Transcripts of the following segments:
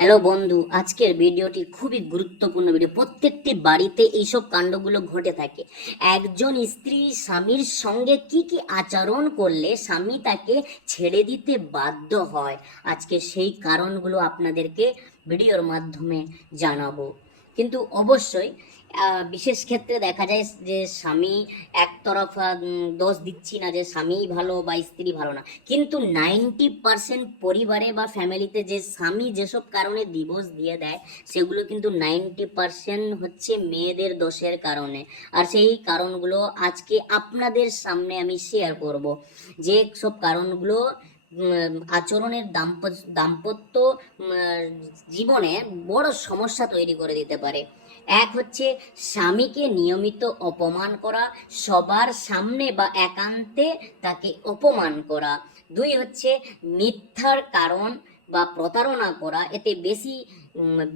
Hello বন্ধু, আজকের ভিডিওটি খুবই গুরুত্বপূর্ণ ভিডিও। প্রত্যেকটি বাড়িতে এইসব কাণ্ডগুলো ঘটে থাকে। একজন স্ত্রী স্বামীর সঙ্গে কি কি আচরণ করলে স্বামী তাকে ছেড়ে দিতে বাধ্য হয়, আজকে সেই কারণগুলো আপনাদেরকে ভিডিওর মাধ্যমে জানাবো। কিন্তু অবশ্যই বিশেষ ক্ষেত্রে দেখা যায় যে স্বামী একতরফা দোষ দিচ্ছি না যে স্বামীই ভালো বা স্ত্রী ভালো না, কিন্তু 90% পরিবারে বা ফ্যামিলিতে যে স্বামী যেসব কারণে ডিভোর্স দিয়ে দেয় সেগুলো কিন্তু 90% হচ্ছে মেয়েদের দোষের কারণে। আর সেই কারণগুলো আজকে আপনাদের সামনে আমি শেয়ার করব, যে সব কারণগুলো আচরণের দাম্পত্য জীবনে বড় সমস্যা তৈরি করে দিতে পারে। এক হচ্ছে স্বামীকে নিয়মিত অপমান করা, সবার সামনে বা একান্তে তাকে অপমান করা। দুই হচ্ছে মিথ্যার কারণ বা প্রতারণা করা, এতে বেশি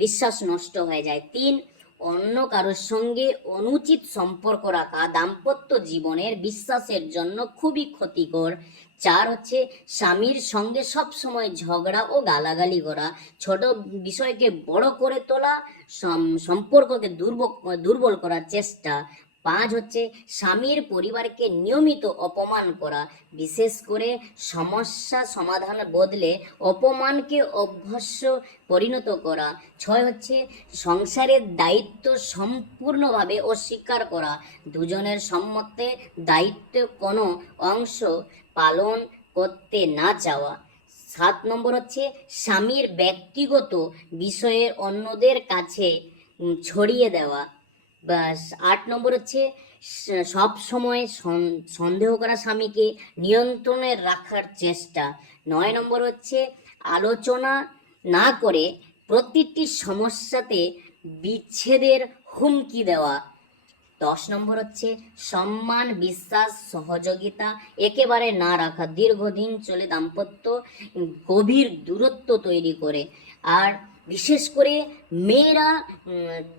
বিশ্বাস নষ্ট হয়ে যায়। তিন, অন্য কারোর সঙ্গে অনুচিত সম্পর্ক রাখা দাম্পত্য জীবনের বিশ্বাসের জন্য খুবই ক্ষতিকর। চার হচ্ছে স্বামীর সঙ্গে সব সময় ঝগড়া ও গালাগালি করা, ছোট বিষয়কে বড় করে তোলা, সম্পর্ককে দুর্বল করার চেষ্টা। পাঁচ হচ্ছে স্বামীর পরিবারকে নিয়মিত অপমান করা, বিশেষ করে সমস্যা সমাধানের বদলে অপমানকে অভ্যাস পরিণত করা। ছয় হচ্ছে সংসারের দায়িত্ব সম্পূর্ণভাবে অস্বীকার করা, দুজনের সম্মতে দায়িত্ব কোনো অংশ পালন করতে না চাওয়া। সাত নম্বর হচ্ছে স্বামীর ব্যক্তিগত বিষয়ে অন্যদের কাছে ছড়িয়ে দেওয়া। ব্যাস। আট নম্বর হচ্ছে সব সময় সন্দেহ করা স্বামীকে নিয়ন্ত্রণে রাখার চেষ্টা। নয় নম্বর হচ্ছে আলোচনা না করে প্রতিটি সমস্যাতে বিচ্ছেদের হুমকি দেওয়া। 10 নম্বর হচ্ছে সম্মান, বিশ্বাস, সহযোগিতা একেবারে না রাখা, দীর্ঘদিন চলে দাম্পত্য গভীর দূরত্ব তৈরি করে। আর বিশেষ করে মেয়েরা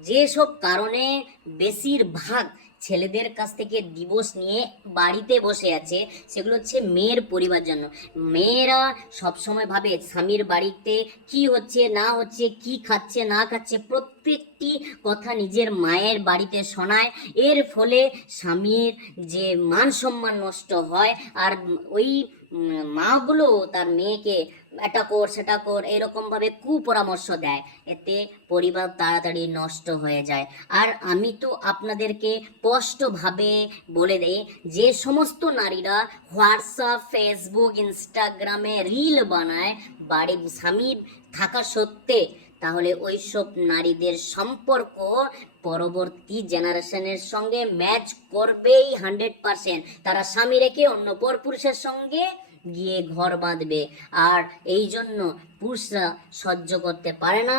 যেসব কারণে বেশিরভাগ ছেলেদের কাছ থেকে ডিভোর্স নিয়ে বাড়িতে বসে আছে, সেগুলো হচ্ছে মেয়ের পরিবার জন্য। মেয়েরা সবসময় ভাবে স্বামীর বাড়িতে কি হচ্ছে না হচ্ছে, কি খাচ্ছে না খাচ্ছে, প্রত্যেকটি কথা নিজের মায়ের বাড়িতে শোনায়। এর ফলে স্বামীর যে মান সম্মান নষ্ট হয়, আর ওই মাগুলো তার মেয়েকে এটা কর সেটা কর এরকমভাবে কুপরামর্শ দেয়, এতে পরিবার তাড়াতাড়ি নষ্ট হয়ে যায়। আর আমি তো আপনাদেরকে স্পষ্টভাবে বলে দেই, যে সমস্ত নারীরা হোয়াটসঅ্যাপ, ফেসবুক, ইনস্টাগ্রামে রিল বানায় বাড়ির স্বামী থাকা সত্ত্বে, তাহলে ওইসব নারীদের সম্পর্ক পরবর্তী জেনারেশনের সঙ্গে ম্যাচ করবেই 100%। তারা স্বামী রেখে অন্য পরপুরুষের সঙ্গে গিয়ে ঘর বাঁধবে। আর এই জন্য পুরুষরা সহ্য করতে পারে না।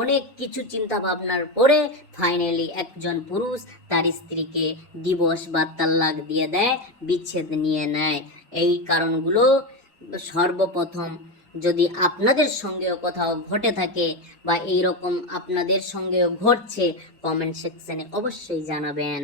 অনেক কিছু চিন্তা ভাবনার পরে ফাইনালি একজন পুরুষ তার স্ত্রীকে ডিভোর্স বা তালাক দিয়ে দেয়, বিচ্ছেদ নিয়ে নেয়। এই কারণগুলো সর্বপ্রথম, যদি আপনাদের সঙ্গেও কোথাও ঘটে থাকে বা এইরকম আপনাদের সঙ্গেও ঘটছে, কমেন্ট সেকশনে অবশ্যই জানাবেন।